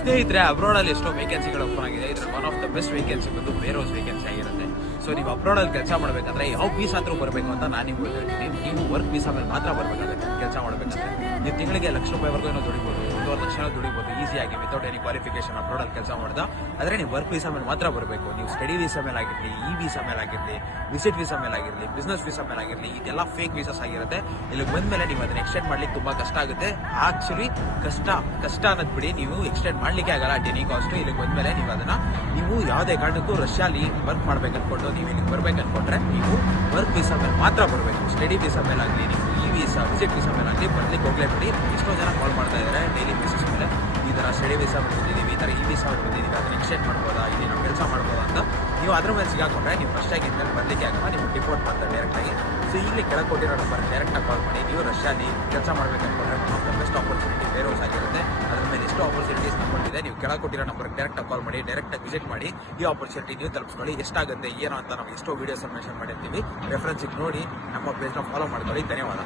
ಸ್ನೇಹಿತರೆ, ಅಬ್ರಾಡಲ್ಲಿ ಎಷ್ಟೋ ವೇಕೆನ್ಸಿಗಳು ಓಪನ್ ಆಗಿದೆ. ಇದ್ರಲ್ಲಿ one of the best vacancy ಬಂದು ವೇರೋಸ್ ವೇಕೆನ್ಸಿ ಆಗಿರುತ್ತೆ. ಸೊ ನೀವು ಅಬ್ರಾಡಲ್ಲಿ ಕೆಲಸ ಮಾಡಬೇಕಂದ್ರೆ ಯಾವ ವೀಸಾ ಹತ್ರ ಬರಬೇಕು ಅಂತ ನಾನು ನಿಮ್ಗೆ ಹೇಳ್ತೀನಿ. ನೀವು ವರ್ಕ್ ವೀಸಾ ಮೇಲೆ ಮಾತ್ರ ಬರಬೇಕಾಗುತ್ತೆ ಕೆಲಸ ಮಾಡಬೇಕಂದ್ರೆ. ನೀವು ತಿಂಗಳಿಗೆ ₹1,00,000 ಏನೋ ದುಡಿಬೋದು, 1.5 ಲಕ್ಷ ದುಡಿಬೋದು ಈಸಿಯಾಗಿ ವಿತೌಟ್ ಎನಿ ಕ್ವಾಲಿಫಿಕೇಶನ್ ಅಬ್ರಾಡಲ್ಲಿ ಕೆಲಸ ಮಾಡ್ದ. ಆದರೆ ನೀವು ವರ್ಕ್ ವೀಸಾ ಮೇಲೆ ಮಾತ್ರ ಬರಬೇಕು. ನೀವು ಸ್ಟಡಿ ವೀಸಾ ಮೇಲೆ ಆಗಿರಲಿ, ಈ ವೀಸಾ ಮೇಲೆ ಆಗಿರಲಿ, ವಿಸಿಟ್ ವೀಸಾ ಮೇಲೆ ಆಗಿರಲಿ, ಬಿಸ್ನೆಸ್ ವೀಸಾ ಮೇಲೆ ಆಗಿರಲಿ, ಇದೆಲ್ಲ ಫೇಕ್ ವೀಸಾಸ್ ಆಗಿರುತ್ತೆ. ಇಲ್ಲಿ ಬಂದ್ಮೇಲೆ ನೀವು ಅದನ್ನ ಎಕ್ಸ್ಟೆಂಡ್ ಮಾಡ್ಲಿಕ್ಕೆ ತುಂಬಾ ಕಷ್ಟ ಆಗುತ್ತೆ. ಆಕ್ಚುಲಿ ಕಷ್ಟ ಅನ್ನೋದು ಬಿಡಿ, ನೀವು ಎಕ್ಸ್ಟೆಂಡ್ ಮಾಡ್ಲಿಕ್ಕೆ ಆಗಲ್ಲ ಅಟ್ ಎನಿ ಕಾಸ್ಟ್. ಇಲ್ಲಿಗೆ ಬಂದ್ಮೇಲೆ ನೀವು ಯಾವುದೇ ಕಾರಣಕ್ಕೂ ರಷ್ಯಾಲಿ ವರ್ಕ್ ಮಾಡ್ಬೇಕು ಅನ್ಕೊಂಡು ನೀವು ಇಲ್ಲಿಗೆ ಬರ್ಬೇಕು ಅನ್ಕೊಂಡ್ರೆ ನೀವು ವರ್ಕ್ ವೀಸಾ ಮೇಲೆ ಮಾತ್ರ ಬರಬೇಕು. ಸ್ಟಡಿ ವೀಸಾ ಮೇಲೆ ಆಗಲಿ, ನೀವು ಈ ವೀಸಾ ವಿಸಿಟ್ ವೀಸಾ ಮೇಲೆ ಆಗಲಿ ಬರ್ಲಿಕ್ಕೆ ಹೋಗ್ಲೇಬಿಡಿ. ಎಷ್ಟೋ ಜನ ಕಾಲ್ ಮಾಡ್ತಾ ಇದ್ದಾರೆ ಡೈಲಿ ಬೇಸಿಸ್ ಮೇಲೆ, ಈ ಥರ ಸ್ಟಡಿ ವೀಸಾ ಬಂದಿದ್ದೀವಿ, ಈ ಥರ ಈ ವೀಸಾ ಬಂದಿದ್ದೀವಿ, ಅದನ್ನ ಎಕ್ಸ್ಟೆಂಡ್ ಮಾಡ್ಬೋದಾ, ಇಲ್ಲಿ ನಾವು ಕೆಲಸ ಮಾಡ್ಬೋದಾ ಅಂತ. ನೀವು ಅದ್ರ ಮೇಲೆ ಸಿಗಾಕೊಂಡ್ರೆ ನೀವು ರಷ್ಯಾಗೆ ಇದ್ಮೇಲೆ ಬರ್ಲಿಕ್ಕೆ ಆಗಲ್ಲ, ನೀವು ಡಿಪೋರ್ಟ್ ಮಾಡ್ತಾರೆ ಡೈರೆಕ್ಟಾಗಿ. ಸೊ ಇಲ್ಲಿ ಕೆಳಗೆ ಕೊಟ್ಟಿರೋ ನಂಬರ್ ಡೈರೆಕ್ಟಾಗಿ ಕಾಲ್ ಮಾಡಿ. ನೀವು ರಷ್ಯಾಲಿ ಕೆಲಸ ಮಾಡ್ಬೇಕು ಅನ್ಕೊಂಡ್ರೆ one of the best opportunity ವೇರೋಸ್ ಆಗಿರುತ್ತೆ. ಅದ್ರ ಮೇಲೆ ಎಷ್ಟೋ ಆಪರ್ಚುನಿಟೀಸ್ ನಮ್ಮಲ್ಲಿದೆ. ನೀವು ಕೆಳಗೆ ಕೊಟ್ಟಿರೋ ನಂಬರ್ಗೆ ಡೈರೆಕ್ಟಾಗಿ ಕಾಲ್ ಮಾಡಿ, ಡೈರೆಕ್ಟಾಗಿ ವಿಸಿಟ್ ಮಾಡಿ ಈ ಆಪರ್ಚುನಿಟಿ ನೀವು ತಲುಪಿಸ್ಕೊಳ್ಳಿ. ಎಷ್ಟಾಗುತ್ತೆ ಏನೋ ಅಂತ ನಾವು ಎಷ್ಟೋ ವೀಡಿಯೋಸ್ ಮೆನ್ಷನ್ ಮಾಡಿರ್ತೀವಿ. ರೆಫರೆನ್ಸಿಗೆ ನೋಡಿ ನಮ್ಮ ಪೇಜ್ನ ಫಾಲೋ ಮಾಡ್ಕೊಳ್ಳಿ. ಧನ್ಯವಾದ.